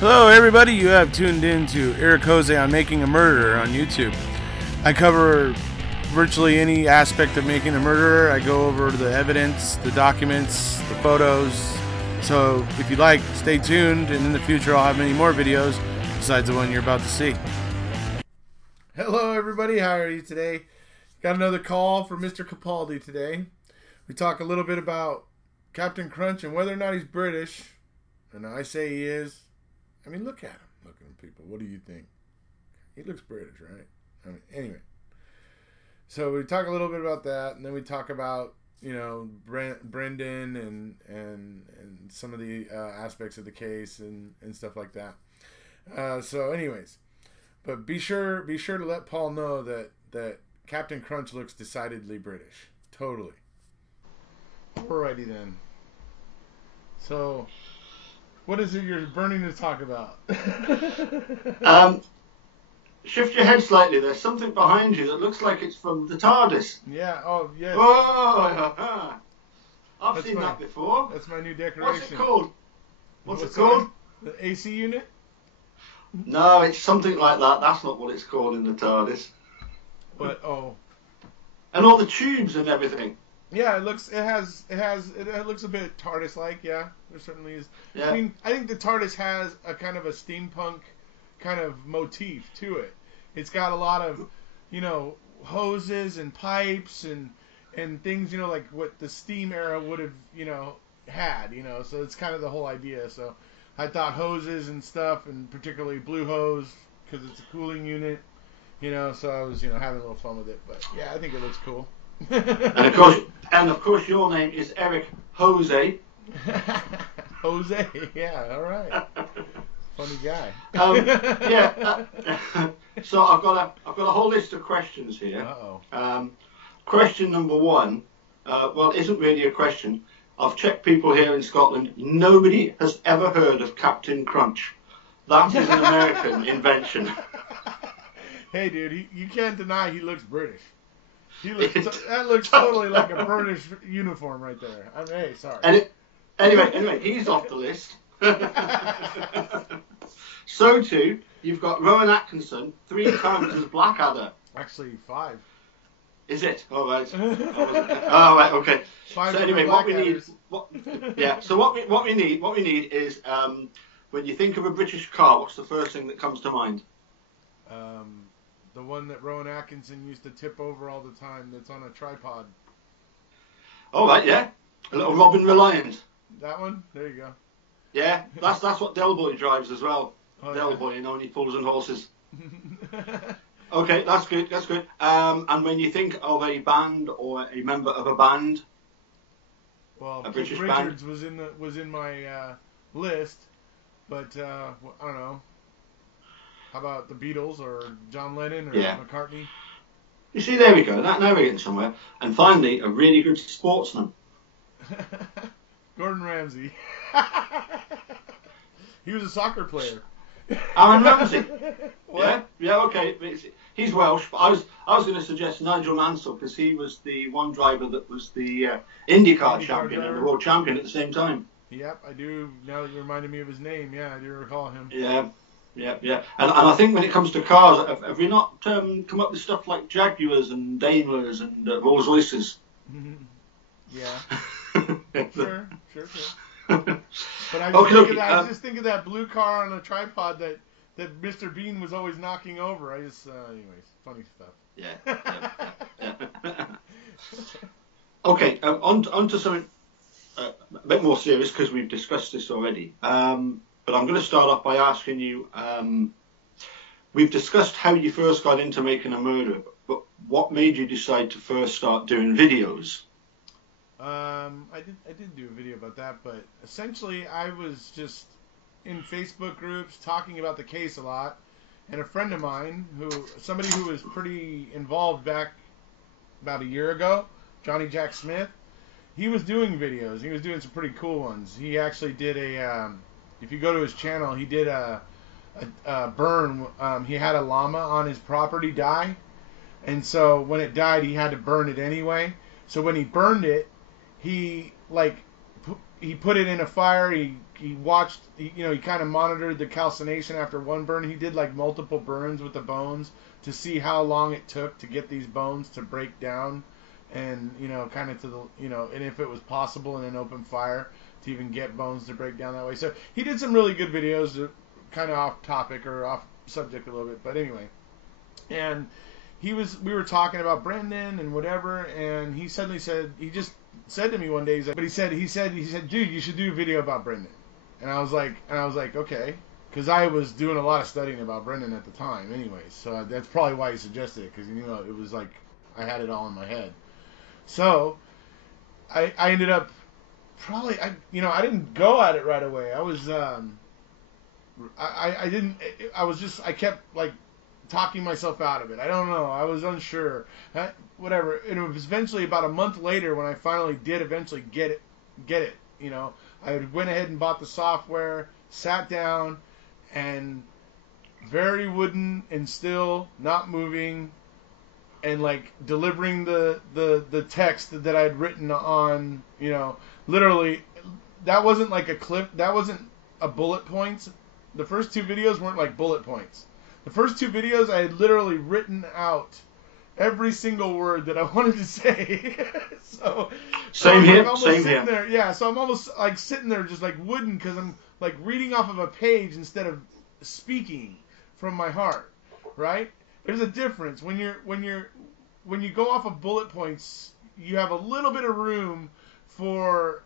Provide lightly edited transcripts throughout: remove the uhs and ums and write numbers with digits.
Hello everybody, you have tuned in to Eric Jose on Making a Murderer on YouTube. I cover virtually any aspect of making a murderer. I go over the evidence, the documents, the photos. So if you like, stay tuned, and in the future I'll have many more videos besides the one you're about to see. Hello everybody, how are you today? Got another call from Mr. Capaldi today. We talk a little bit about Captain Crunch and whether or not he's British. And I say he is. I mean, look at him. Look at him, people. What do you think? He looks British, right? I mean, anyway. So we talk a little bit about that, and then we talk about, you know, Brendan and some of the aspects of the case and stuff like that. So, anyways, but be sure to let Paul know that Captain Crunch looks decidedly British. Totally. Alrighty then. So, what is it you're burning to talk about? Shift your head slightly. There's something behind you that looks like it's from the TARDIS. Yeah. Oh, yes. Oh, I've seen that before. That's my new decoration. What's it called? What's it called? The AC unit? No, it's something like that. That's not what it's called in the TARDIS. But and all the tubes and everything. Yeah, it looks a bit TARDIS-like. Yeah, there certainly is. Yeah. I mean, I think the TARDIS has a kind of a steampunk kind of motif to it. It's got a lot of, you know, hoses and pipes and things, you know, like what the steam era would have, you know, had, you know. So it's kind of the whole idea. So I thought hoses and stuff, and particularly blue hose because it's a cooling unit, you know. So I was, you know, having a little fun with it. But yeah, I think it looks cool. and of course, your name is Eric Jose. Jose, yeah, all right. Funny guy. So I've got a whole list of questions here. Uh-oh. Question number one, well, isn't really a question. I've checked people here in Scotland. Nobody has ever heard of Captain Crunch. That is an American invention. Hey, dude, you can't deny he looks British. That looks totally like a British uniform right there. I mean, hey, sorry. Anyway, he's off the list. So too, you've got Rowan Atkinson 3 times as Blackadder. Actually, 5. Is it? All right. Oh, right. Okay. 5 so anyway, what we need, So what we need is when you think of a British car, what's the first thing that comes to mind? The one that Rowan Atkinson used to tip over all the time. That's on a tripod. All right. Yeah. A little Robin Reliant. That one. There you go. Yeah, that's what Delboy drives as well. Oh, Delboy, yeah. You know, and he pulls on horses. Okay, that's good. And when you think of a band or a member of a band, well, a British Richards band was in my list, but I don't know. How about the Beatles or John Lennon or McCartney? You see, there we go. Now we're getting somewhere. And finally, a really good sportsman. Gordon Ramsay. He was a soccer player. Aaron Ramsey. Yeah, okay. He's Welsh, but I was going to suggest Nigel Mansell because he was the one driver that was the IndyCar champion and the world champion at the same time. Yep, I do. Now that you reminded me of his name, yeah, I do recall him. Yeah. And I think when it comes to cars, have we not come up with stuff like Jaguars and Daimlers and Rolls Royces? Yeah. Sure. But I just think of that blue car on a tripod that Mr. Bean was always knocking over. Anyways, funny stuff. Yeah. Okay, on to something a bit more serious because we've discussed this already. But I'm going to start off by asking you, we've discussed how you first got into making a murder, but what made you decide to first start doing videos? I did do a video about that, but essentially I was just in Facebook groups talking about the case a lot, and a friend of mine, somebody who was pretty involved back about a year ago, Johnny Jack Smith, he was doing videos. He was doing some pretty cool ones. He actually did if you go to his channel, he did a burn. He had a llama on his property die, and so when it died, he had to burn it anyway. So when he burned it, he he put it in a fire. He watched. He kind of monitored the calcination after one burn. He did like multiple burns with the bones to see how long it took to get these bones to break down, and kind of to the and if it was possible in an open fire to even get bones to break down that way. So he did some really good videos, kind of off topic or off subject a little bit, but anyway. And we were talking about Brendan and whatever, and he suddenly said, he just said to me one day, he said, dude, you should do a video about Brendan. And I was like, okay, because I was doing a lot of studying about Brendan at the time, anyway. So that's probably why he suggested it, because it was like I had it all in my head. So I ended up probably I didn't go at it right away. I was I kept like talking myself out of it. I don't know. I was unsure. Whatever. And it was eventually about a month later when I finally did eventually get it. I went ahead and bought the software, sat down, and very wooden and still, not moving, and like delivering the text that I had written on, literally, that wasn't like a clip, that wasn't a bullet points. The first two videos weren't like bullet points. The first two videos I had literally written out every single word that I wanted to say. So same here. There, yeah, so I'm almost like sitting there just like wooden because I'm like reading off of a page instead of speaking from my heart, right? There's a difference when you go off of bullet points. You have a little bit of room for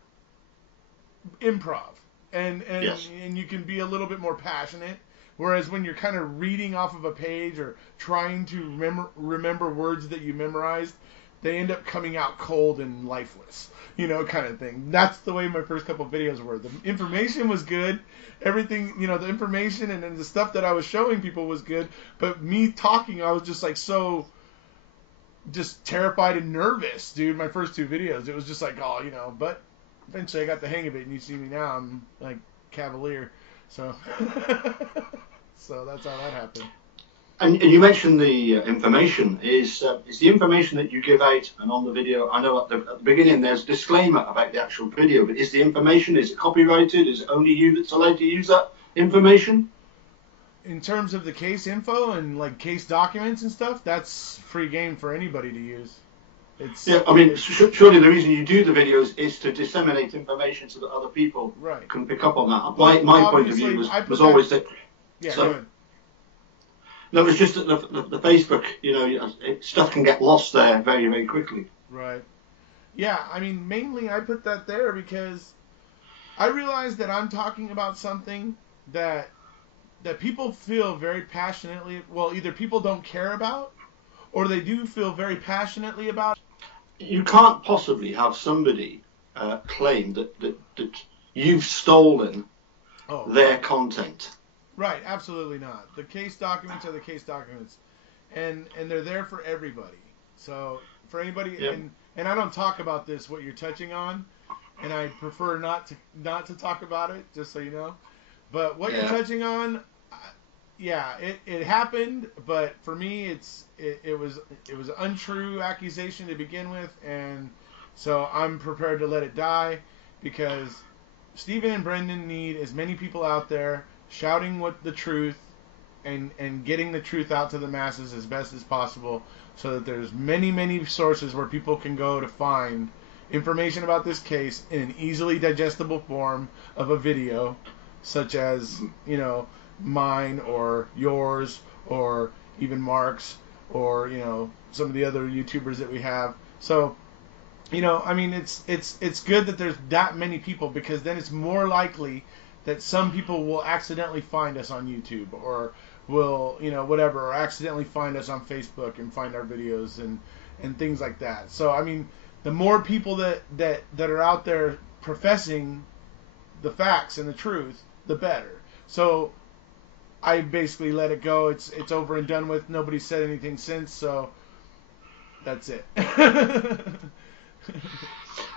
improv, and yes. and you can be a little bit more passionate. Whereas when you're kind of reading off of a page or trying to remember words that you memorized, they end up coming out cold and lifeless, kind of thing. That's the way my first couple of videos were. The information was good. Everything, the information and the stuff that I was showing people was good. But me talking, I was just like so just terrified and nervous, dude, my first two videos. It was just like, but eventually I got the hang of it, and you see me now, I'm like cavalier. So... So that's how that happened. And you mentioned the information. Is the information that you give out and on the video? I know at the beginning there's a disclaimer about the actual video, but is the information, is it copyrighted? Is it only you that's allowed to use that information? In terms of the case info and like case documents and stuff, that's free game for anybody to use. Surely the reason you do the videos is to disseminate information so that other people can pick up on that. My point of view was always that. Yeah, so, no, it's just that the Facebook, stuff can get lost there very, very quickly. Right. Yeah, mainly I put that there because I realize that I'm talking about something that people feel very passionately, well, either people don't care about or they do feel very passionately about. You can't possibly have somebody claim that you've stolen their content. Right, absolutely not. The case documents are the case documents, and they're there for everybody. So for anybody, and I don't talk about this, what you're touching on, and I prefer not to talk about it, just so you know. But what you're touching on, it happened, but for me, it was an untrue accusation to begin with, and so I'm prepared to let it die because Stephen and Brendan need as many people out there shouting the truth and getting the truth out to the masses as best as possible so that there's many sources where people can go to find information about this case in an easily digestible form of a video, such as, mine or yours or even Mark's or, some of the other YouTubers that we have. So, it's good that there's that many people because then it's more likely that some people will accidentally find us on YouTube or will, or accidentally find us on Facebook and find our videos and things like that. So, the more people that are out there professing the facts and the truth, the better. So, I basically let it go. It's over and done with. Nobody's said anything since, so that's it.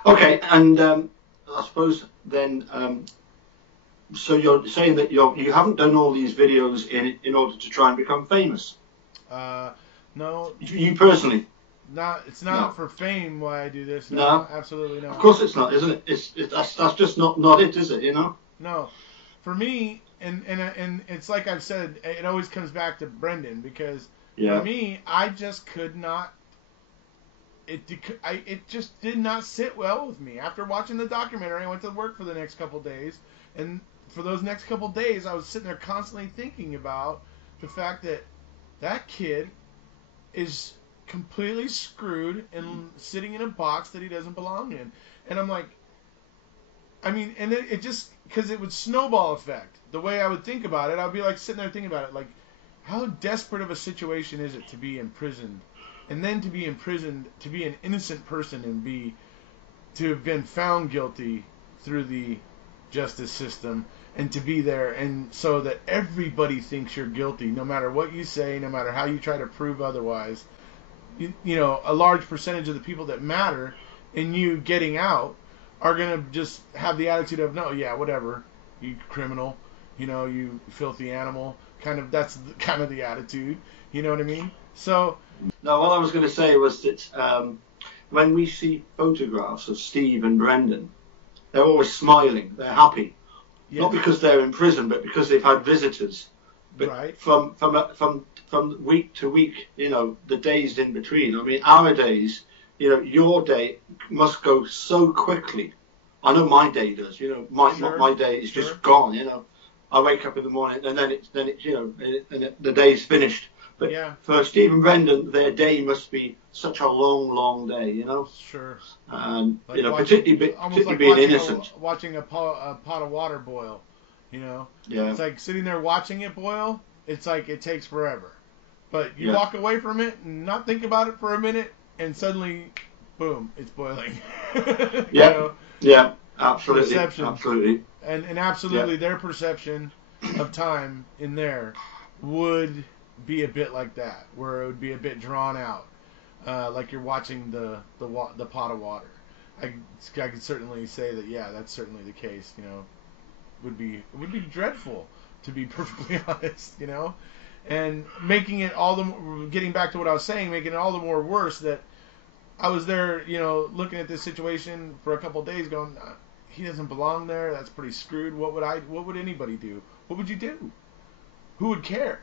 Okay, and I suppose then... So you're saying that you haven't done all these videos in order to try and become famous? No. You personally? It's not for fame why I do this. No, Absolutely not. of course it's not, isn't it? That's just not it, is it? You know. No, for me, and it's like I've said, it always comes back to Brendan, because for me, I just could not. It just did not sit well with me. After watching the documentary, I went to work for the next couple days, and for those next couple days, I was sitting there constantly thinking about the fact that that kid is completely screwed and sitting in a box that he doesn't belong in. And I'm like, I mean, and it just, because it would snowball effect. The way I would think about it, I would be like sitting there thinking about it, like, how desperate of a situation is it to be imprisoned? And then to be imprisoned, to be an innocent person and to have been found guilty through the justice system, and to be there, and so that everybody thinks you're guilty, no matter what you say, no matter how you try to prove otherwise. You know, a large percentage of the people that matter in you getting out are going to just have the attitude of, no, yeah, whatever, you criminal, you know, you filthy animal. That's kind of the attitude. You know what I mean? So... No, what I was going to say was that when we see photographs of Steve and Brendan, they're always smiling. They're happy, not because they're in prison, but because they've had visitors. But right. From week to week, you know, the days in between. I mean, our days, you know, your day must go so quickly. I know my day does. You know, my day is just gone. You know, I wake up in the morning and then it's you know, the day's finished. But for Steve and Brendan, their day must be such a long day, you know. Sure. And like you know, watching, particularly like being innocent. Watching a pot of water boil, you know. Yeah. It's like sitting there watching it boil. It's like it takes forever, but you walk away from it and not think about it for a minute, and suddenly, boom, it's boiling. Yeah. You know? Yeah. Absolutely. Perception. Absolutely. And absolutely, their perception of time in there would be a bit like that, where it would be a bit drawn out, like you're watching the pot of water. I could certainly say that, that's certainly the case. You know, it would be dreadful, to be perfectly honest. You know, and making it getting back to what I was saying, making it all the more worse that I was there, you know, looking at this situation for a couple of days, going, he doesn't belong there. That's pretty screwed. What would anybody do? What would you do? Who would care?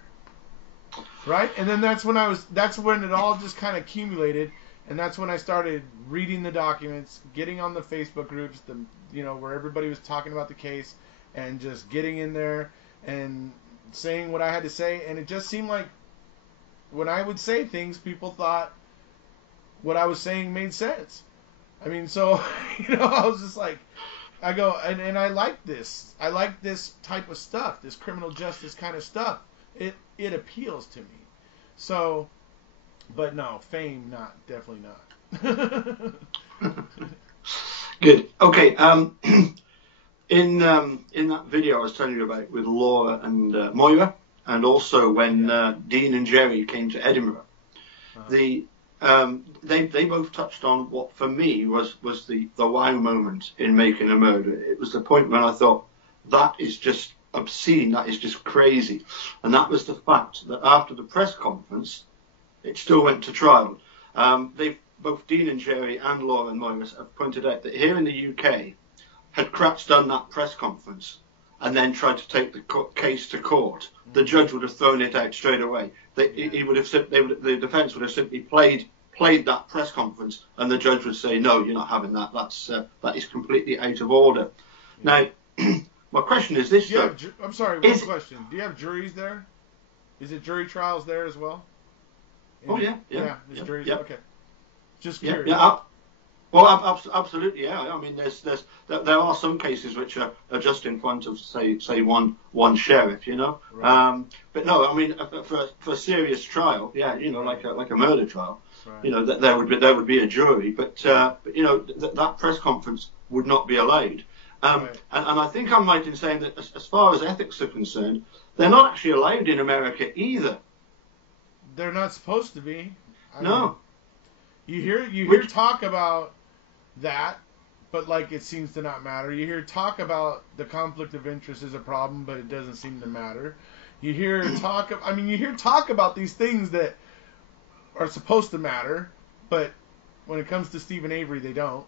Right? And then that's when it all just kind of accumulated, and that's when I started reading the documents, getting on the Facebook groups, where everybody was talking about the case, and just getting in there and saying what I had to say. And it just seemed like when I would say things, people thought what I was saying made sense. I mean, so, you know, I was just like, I go, and I like this. I like this type of stuff, this criminal justice kind of stuff. It appeals to me. So, but no, fame, definitely not. Good. Okay. In that video I was telling you about with Laura and Moira, and also when Dean and Jerry came to Edinburgh, they both touched on what for me was the wow moment in Making a Murder. It was the point when I thought, that is just obscene, that is just crazy. And that was the fact that after the press conference, it still went to trial. Both Dean and Jerry and Laura and Moira have pointed out that here in the UK, had Kratz done that press conference and then tried to take the case to court, the judge would have thrown it out straight away. The defence would have simply played that press conference, and the judge would say, no, you're not having that. That is completely out of order. Now, my question is this, though. I'm sorry, one question. Do you have juries there? Is it jury trials there as well? Yeah. There's juries. Yeah. Okay. Just curious. Well, absolutely, yeah. I mean, there are some cases which are just in front of say one sheriff, you know. Right. But no, I mean, for a serious trial, you know, like a murder trial, right. You know, there would be a jury, but you know, that press conference would not be allowed. Right. And I think I'm right in saying that as far as ethics are concerned, they're not actually allowed in America either. They're not supposed to be. No. You hear talk about that, but like it seems to not matter. You hear talk about the conflict of interest is a problem, but it doesn't seem to matter. You hear talk about these things that are supposed to matter, but when it comes to Stephen Avery, they don't.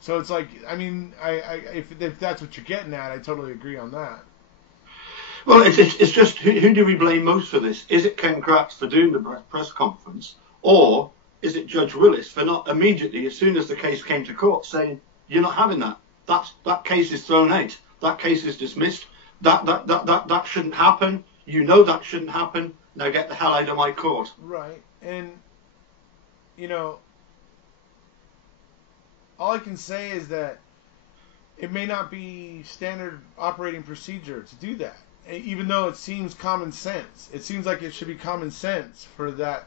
So it's like, I mean, if that's what you're getting at, I totally agree on that. Well, it's just who do we blame most for this? Is it Ken Kratz for doing the press conference, or is it Judge Willis for not immediately, as soon as the case came to court, saying you're not having that? That case is thrown out. That case is dismissed. That shouldn't happen. You know that shouldn't happen. Now get the hell out of my court. Right, and you know, all I can say is that it may not be standard operating procedure to do that. Even though it seems common sense, it seems like it should be common sense for that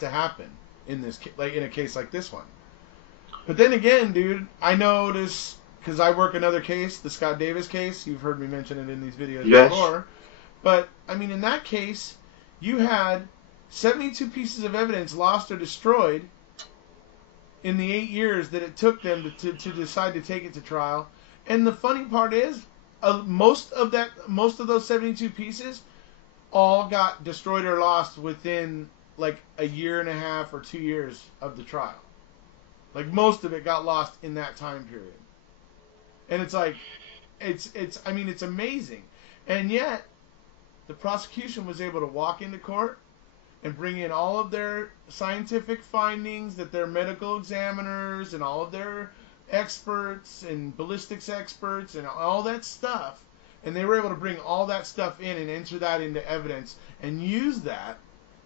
to happen in this, like in a case like this one. But then again, dude, I notice, because I work another case, the Scott Davis case. You've heard me mention it in these videos before. But I mean, in that case, you had 72 pieces of evidence lost or destroyed in the 8 years that it took them to decide to take it to trial. And the funny part is, most of those 72 pieces all got destroyed or lost within like a year and a half or 2 years of the trial. Like most of it got lost in that time period. And it's like, I mean, it's amazing. And yet, the prosecution was able to walk into court and bring in all of their scientific findings that their medical examiners and all of their experts and ballistics experts and all that stuff, and they were able to bring all that stuff in and enter that into evidence and use that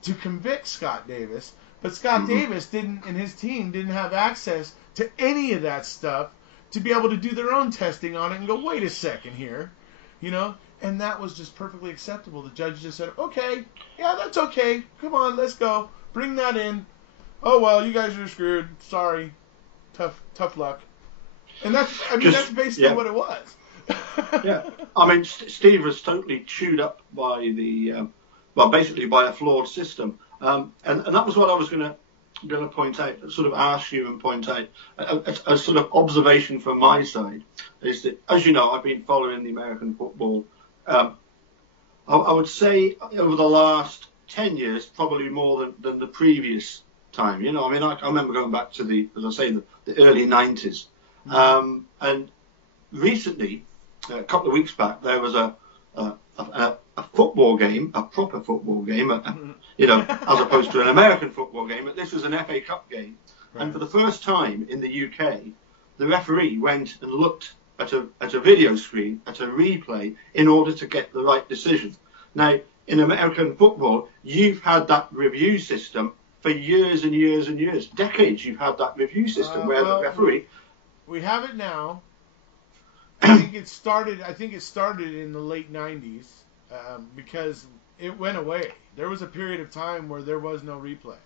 to convict Scott Davis. But Scott Davis didn't, and his team didn't have access to any of that stuff to be able to do their own testing on it and go, wait a second here, you know? And that was just perfectly acceptable. The judge just said, okay, yeah, that's okay. Come on, let's go. Bring that in. Oh, well, you guys are screwed. Sorry. Tough luck. And that's basically what it was. Yeah. I mean, Steve was totally chewed up by basically by a flawed system. And that was what I was going to point out, sort of ask you and point out. A sort of observation from my side is that, as you know, I've been following the American football. I would say over the last 10 years, probably more than the previous time. You know, I mean, I remember going back to the early 90s. And recently, a couple of weeks back, there was a football game, a proper football game, as opposed to an American football game. This was an FA Cup game. Right. And for the first time in the UK, the referee went and looked at a video screen, at a replay, in order to get the right decision. Now, in American football, you've had that review system for years and years and years. Decades you've had that review system where the referee... We have it now. I think it started in the late 90s because it went away. There was a period of time where there was no replay.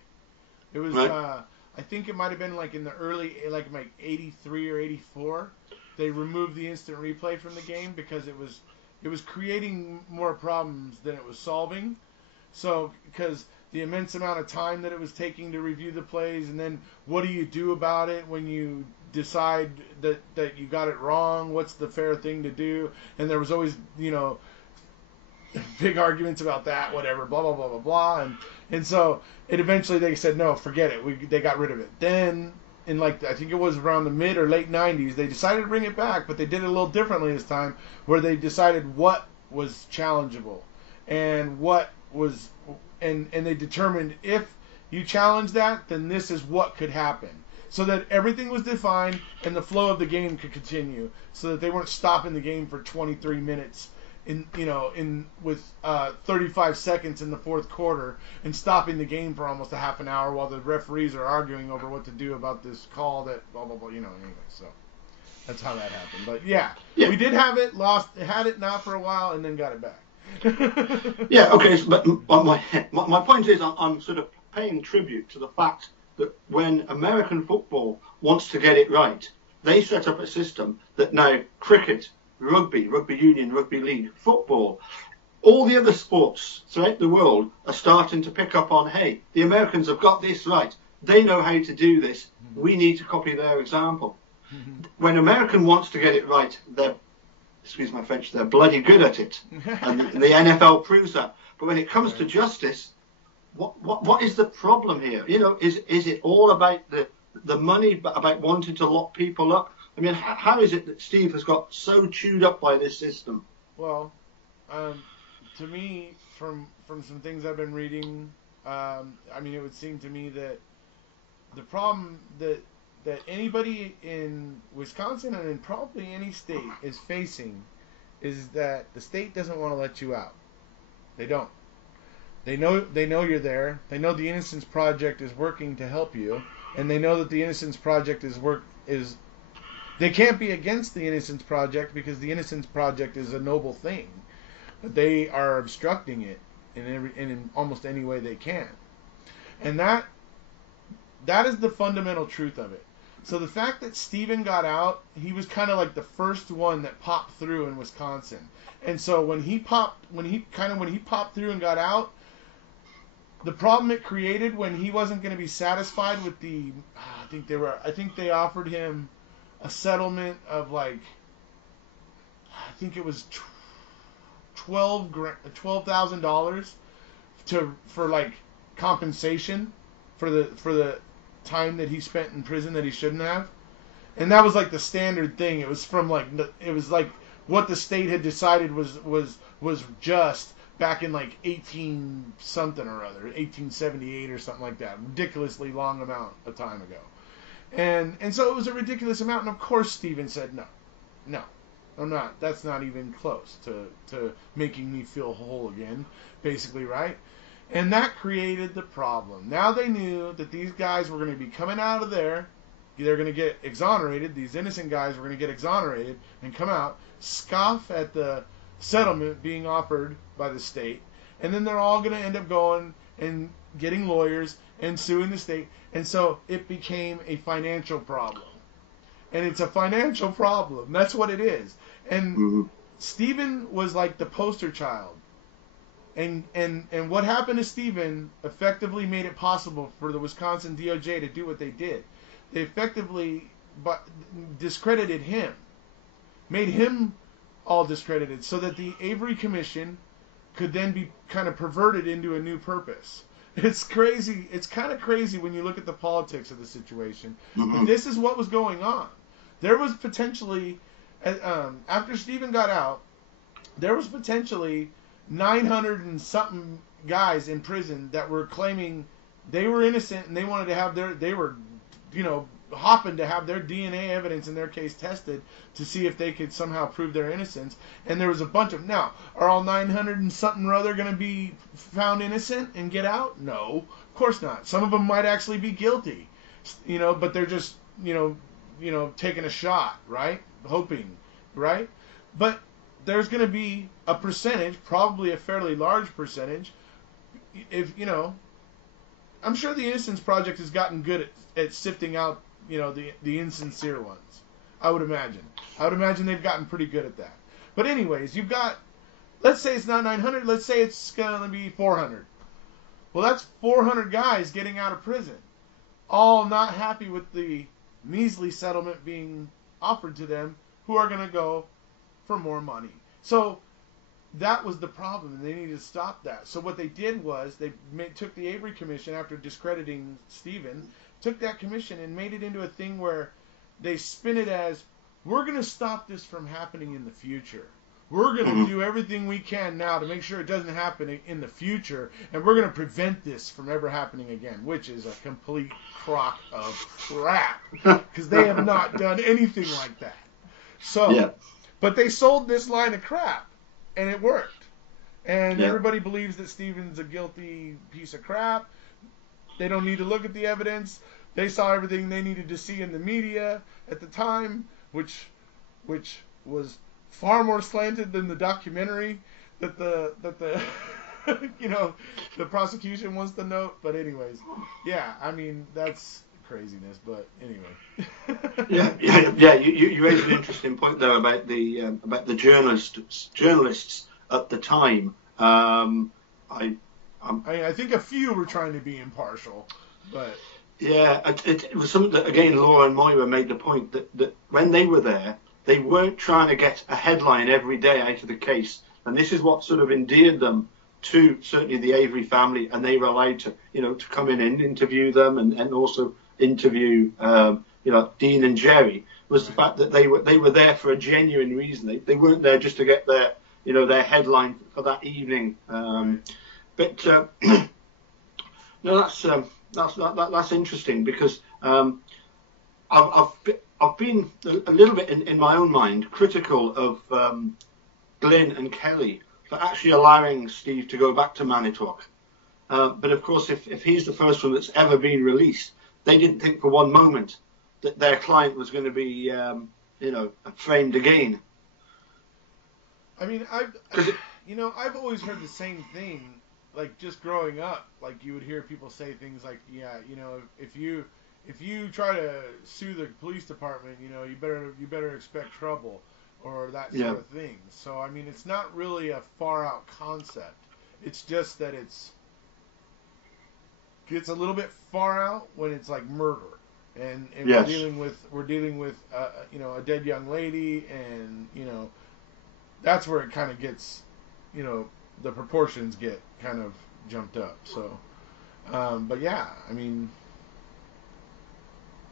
It was, right. I think it might have been like in the early, like 83 or 84. They removed the instant replay from the game because it was creating more problems than it was solving. So, because the immense amount of time that it was taking to review the plays, and then what do you do about it when you decide that you got it wrong? What's the fair thing to do? And there was always, big arguments about that, whatever, blah, blah, blah, blah, blah. And so it eventually they said, no, forget it. They got rid of it. Then in I think it was around the mid or late 90s, they decided to bring it back, but they did it a little differently this time, where they decided what was challengeable and what was, and they determined if you challenge that, then this is what could happen. So that everything was defined and the flow of the game could continue, so that they weren't stopping the game for 23 minutes with 35 seconds in the fourth quarter and stopping the game for almost a half an hour while the referees are arguing over what to do about this call that blah blah blah. Anyway, so that's how that happened. But yeah, we did have it, had it now for a while, and then got it back. Yeah, okay, but my point is, I'm sort of paying tribute to the fact that when American football wants to get it right, they set up a system that now cricket, rugby union, rugby league, football, all the other sports throughout the world are starting to pick up on, hey, the Americans have got this right. They know how to do this. We need to copy their example. When American wants to get it right, they're, excuse my French, they're bloody good at it. And the NFL proves that. But when it comes to justice, what is the problem here? You know, is it all about the money, about wanting to lock people up? I mean, how is it that Steve has got so chewed up by this system? Well, to me, from some things I've been reading, I mean, it would seem to me that the problem that anybody in Wisconsin and in probably any state is facing is that the state doesn't want to let you out. They don't. They know you're there. They know the Innocence Project is working to help you, and they know that the Innocence Project is they can't be against the Innocence Project because the Innocence Project is a noble thing. But they are obstructing it in almost any way they can. And that is the fundamental truth of it. So the fact that Stephen got out, he was kind of like the first one that popped through in Wisconsin. And so when he popped through and got out, the problem it created when he wasn't going to be satisfied with I think they offered him a settlement of like, I think it was $12,000 for like compensation for the time that he spent in prison that he shouldn't have, and that was like the standard thing. It was like what the state had decided was just back in like 18 something or other, 1878 or something like that, ridiculously long amount of time ago, and so it was a ridiculous amount. And of course Stephen said no, I'm not. That's not even close to making me feel whole again, basically, right? And that created the problem. Now they knew that these guys were going to be coming out of there. They're going to get exonerated. These innocent guys were going to get exonerated and come out, scoff at the settlement being offered by the state, and then they're all going to end up going and getting lawyers and suing the state. And so it became a financial problem. And it's a financial problem. That's what it is. And Stephen was like the poster child. And what happened to Stephen effectively made it possible for the Wisconsin DOJ to do what they did. They effectively discredited him, made him all discredited, so that the Avery Commission could then be kind of perverted into a new purpose. It's crazy. It's kind of crazy when you look at the politics of the situation. But this is what was going on. There was potentially, after Stephen got out, there was potentially 900 and something guys in prison that were claiming they were innocent and they wanted to have they were hopping to have their DNA evidence in their case tested to see if they could somehow prove their innocence. And there was a bunch of, now, are all 900 and something or other going to be found innocent and get out? No, of course not. Some of them might actually be guilty, but they're just, taking a shot, right? Hoping, right? But there's going to be a percentage, probably a fairly large percentage, I'm sure the Innocence Project has gotten good at sifting out, the insincere ones. I would imagine they've gotten pretty good at that. But anyways, you've got, let's say it's not 900, let's say it's going to be 400. Well, that's 400 guys getting out of prison, all not happy with the measly settlement being offered to them, who are going to go for more money. So that was the problem, and they needed to stop that. So what they did was they took the Avery Commission, after discrediting Stephen, took that commission and made it into a thing where they spin it as, we're going to stop this from happening in the future. We're going to do everything we can now to make sure it doesn't happen in the future, and we're going to prevent this from ever happening again, which is a complete crock of crap, because they have not done anything like that. So, but they sold this line of crap, and it worked. And everybody believes that Stephen's a guilty piece of crap. They don't need to look at the evidence. They saw everything they needed to see in the media at the time, which was far more slanted than the documentary that the the prosecution wants to note. But anyways, that's craziness. But anyway. You raised an interesting point there about the journalists at the time. I think a few were trying to be impartial, but it was something that, again, Laura and Moira made the point that when they were there, they weren't trying to get a headline every day out of the case, and this is what sort of endeared them to certainly the Avery family, and they were allowed to, to come in and interview them, and also interview, Dean and Jerry, was the fact that they were there for a genuine reason. They weren't there just to get their headline for that evening. But no, that's interesting, because I've been a little bit in my own mind critical of Glyn and Kelly for actually allowing Steve to go back to Manitowoc. But of course, if he's the first one that's ever been released, they didn't think for one moment that their client was going to be, framed again. I mean, I've always heard the same thing. Like, just growing up, like, you would hear people say things like, if you try to sue the police department, you better expect trouble, or that sort of thing. So, I mean, it's not really a far out concept. It's just that gets a little bit far out when it's like murder, and yes. we're dealing with a dead young lady, and that's where it kind of gets, the proportions get kind of jumped up. So, but yeah, I mean,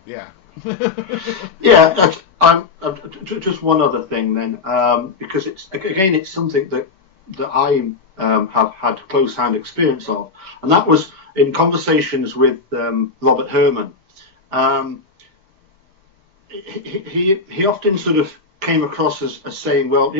yeah. Yeah, just one other thing then, because it's something that I have had close-hand experience of, and that was in conversations with Robert Herman. He often sort of came across as saying, well,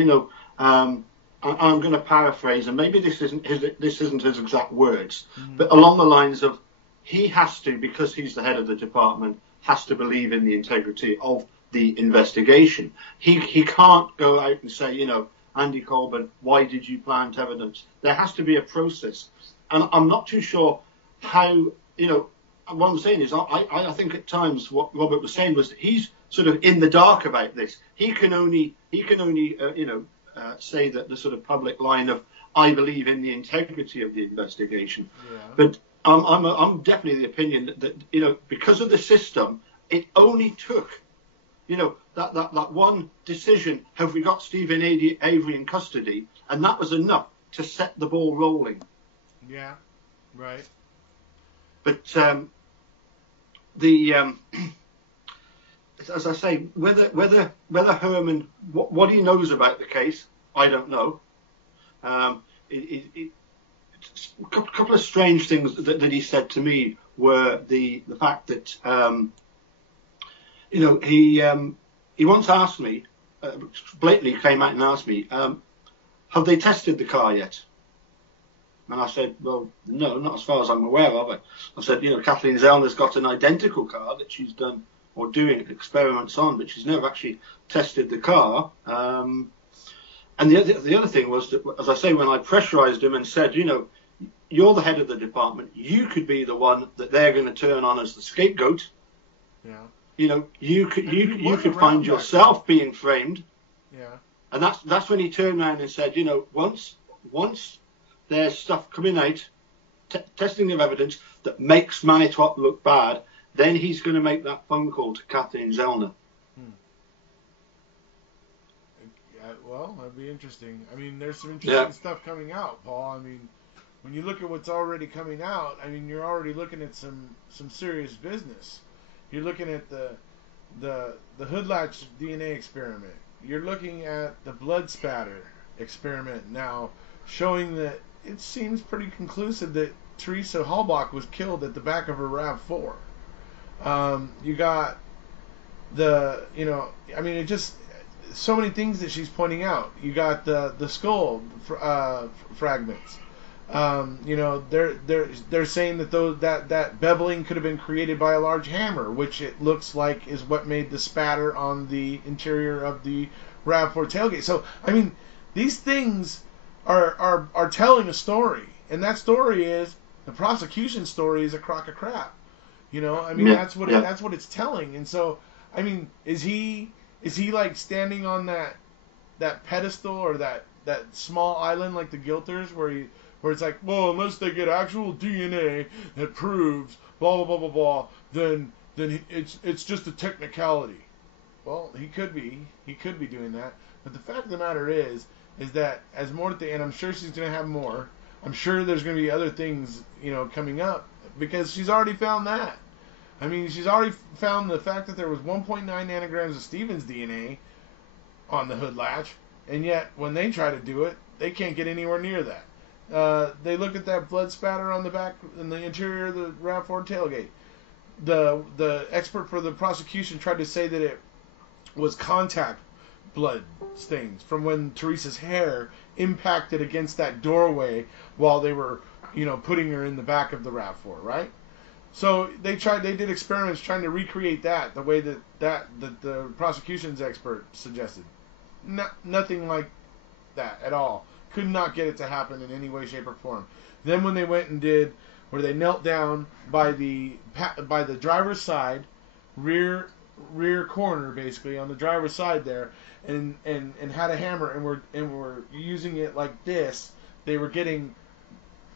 I'm going to paraphrase, and maybe this isn't his exact words, but along the lines of, he has to, because he's the head of the department, has to believe in the integrity of the investigation. He can't go out and say, Andy Colburn, why did you plant evidence? There has to be a process. And I'm not too sure how, what I'm saying is, I think at times what Robert was saying was that he's sort of in the dark about this. He can only say that the sort of public line of, I believe in the integrity of the investigation. Yeah. But I'm definitely the opinion that because of the system, it only took, that one decision, have we got Stephen Avery in custody, and that was enough to set the ball rolling. Yeah, right. But as I say, whether Herman, what he knows about the case, I don't know. A couple of strange things that he said to me were the fact that he once asked me, blatantly came out and asked me, have they tested the car yet? And I said, well, no, not as far as I'm aware of it. I said, Kathleen Zellner's got an identical car that she's done or doing experiments on, but she's never actually tested the car. And the other thing was that, as I say, when I pressurized him and said, you're the head of the department, you could be the one that they're going to turn on as the scapegoat. Yeah. You could find yourself being framed. Yeah. And that's when he turned around and said, once there's stuff coming out, testing of evidence that makes Manitowoc look bad, then he's going to make that phone call to Kathleen Zellner. Well, that'd be interesting. I mean, there's some interesting stuff coming out, Paul. I mean, when you look at what's already coming out, I mean, you're already looking at some serious business. You're looking at the Hoodlatch DNA experiment. You're looking at the blood spatter experiment now, showing that it seems pretty conclusive that Teresa Halbach was killed at the back of her RAV4. You got it just, so many things that she's pointing out. You got the skull fragments. They're saying that that beveling could have been created by a large hammer, which it looks like is what made the spatter on the interior of the RAV4 tailgate. So, I mean, these things are telling a story, and that story is, the prosecution story is a crock of crap. That's what it's telling. And so, I mean, is he like standing on that pedestal, or that small island like the Guilters, where it's like, well, unless they get actual DNA that proves blah blah blah blah blah, then it's just a technicality. Well, he could be doing that, but the fact of the matter is that as Morte, and I'm sure she's going to have more, I'm sure there's going to be other things, coming up because she's already found that. I mean, she's already found the fact that there was 1.9 nanograms of Stephen's DNA on the hood latch, and yet when they try to do it, they can't get anywhere near that. They look at that blood spatter on the back in the interior of the RAV4 tailgate. The expert for the prosecution tried to say that it was contact blood stains from when Teresa's hair impacted against that doorway while they were, putting her in the back of the RAV4, right? So they did experiments trying to recreate that the way that the prosecution's expert suggested. Nothing like that at all. Could not get it to happen in any way, shape, or form. Then when they went and did, where they knelt down by the driver's side, rear corner basically on the driver's side there, and had a hammer and were using it like this, they were getting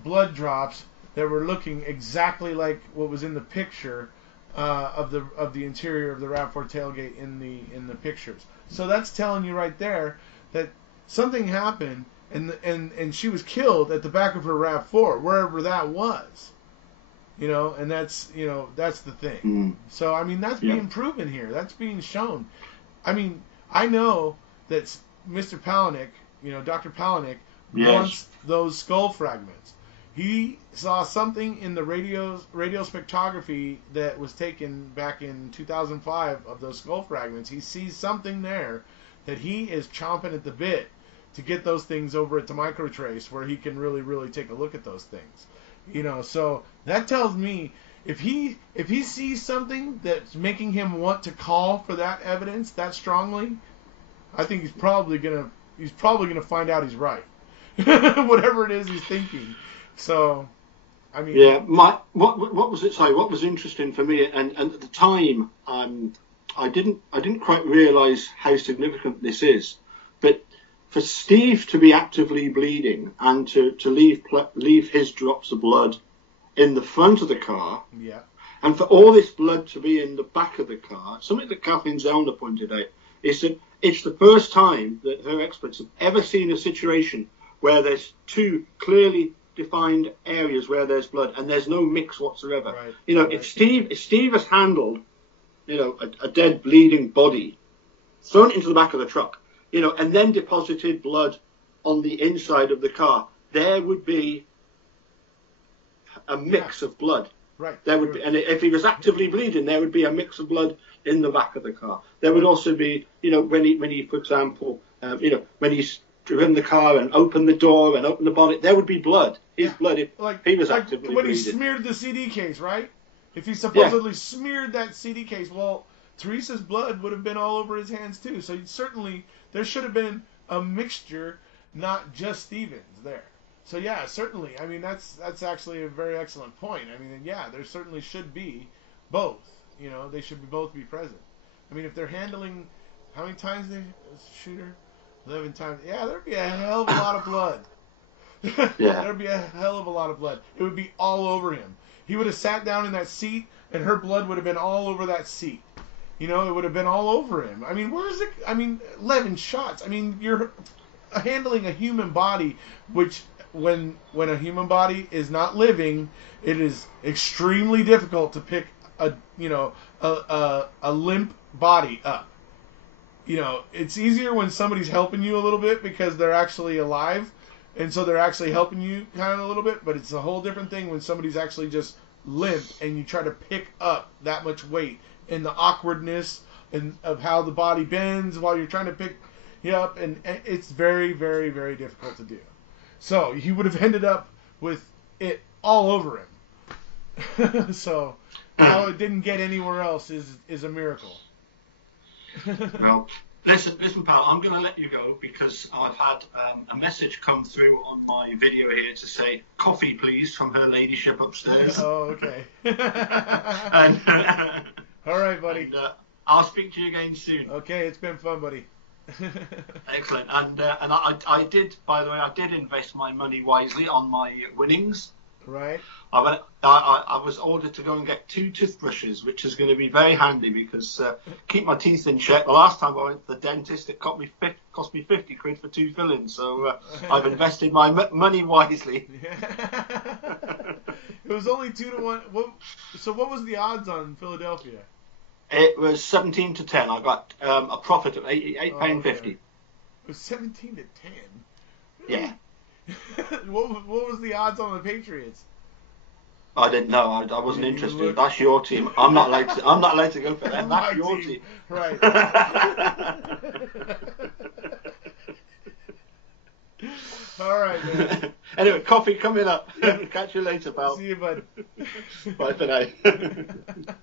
blood drops that were looking exactly like what was in the picture of the interior of the RAV4 tailgate in the pictures. So that's telling you right there that something happened, and she was killed at the back of her RAV4, wherever that was. And that's the thing. Mm. So I mean that's being proven here. That's being shown. I mean, I know that Mr. Palahniuk, Dr. Palahniuk, wants those skull fragments. He saw something in the radio spectrography that was taken back in 2005 of those skull fragments. He sees something there that he is chomping at the bit to get those things over at the microtrace where he can really, really take a look at those things. So that tells me if he sees something that's making him want to call for that evidence that strongly, I think he's probably gonna find out he's right. Whatever it is he's thinking. So, I mean, what was it? Sorry, what was interesting for me, and at the time, I didn't quite realise how significant this is, but for Steve to be actively bleeding and to leave his drops of blood in the front of the car, and for all this blood to be in the back of the car, something that Kathleen Zellner pointed out is that it's the first time that her experts have ever seen a situation where there's two clearly defined areas where there's blood and there's no mix whatsoever. Right. If Steve has handled, a dead bleeding body, thrown it into the back of the truck, and then deposited blood on the inside of the car, there would be a mix of blood. Right. There would be, and if he was actively bleeding, there would be a mix of blood in the back of the car. There would also be, when he, for example, when he's driven the car and opened the door and opened the bonnet, there would be blood. His blood, if he was actively when bleeding. He smeared the CD case, right? If he supposedly smeared that CD case, well, Teresa's blood would have been all over his hands too. So there should have been a mixture, not just Stephen's there. So certainly. I mean, that's actually a very excellent point. I mean, there certainly should be both. They should both be present. I mean, if they're handling, how many times they shoot her? 11 times. Yeah, there'd be a hell of a lot of blood. There'd be a hell of a lot of blood. It would be all over him. He would have sat down in that seat, and her blood would have been all over that seat. It would have been all over him. I mean, where is it? I mean, 11 shots. I mean, you're handling a human body, which when a human body is not living, it is extremely difficult to pick a limp body up. It's easier when somebody's helping you a little bit because they're actually alive, and so they're actually helping you kind of a little bit, but it's a whole different thing when somebody's actually just limp and you try to pick up that much weight and the awkwardness and of how the body bends while you're trying to pick you up, and it's very, very, very difficult to do. So he would have ended up with it all over him. So how it didn't get anywhere else is a miracle. Well, listen, pal, I'm going to let you go because I've had a message come through on my video here to say, coffee, please, from her ladyship upstairs. Oh, okay. And, all right, buddy. And, I'll speak to you again soon. Okay, it's been fun, buddy. Excellent. And I did, by the way, invest my money wisely on my winnings. Right. I was ordered to go and get 2 toothbrushes, which is going to be very handy because keep my teeth in check. The last time I went to the dentist, it cost me 50 quid for 2 fillings. So I've invested my money wisely. It was only 2-1. So what was the odds on Philadelphia? It was 17 to 10. I got a profit of £8.50. Okay. It was 17 to 10. Yeah. What was the odds on the Patriots? I didn't know. I wasn't interested. That's your team. I'm not allowed to go for them. That's your team. Right. All right, man. Anyway, coffee coming up. Catch you later, pal. See you, bud. Bye for now.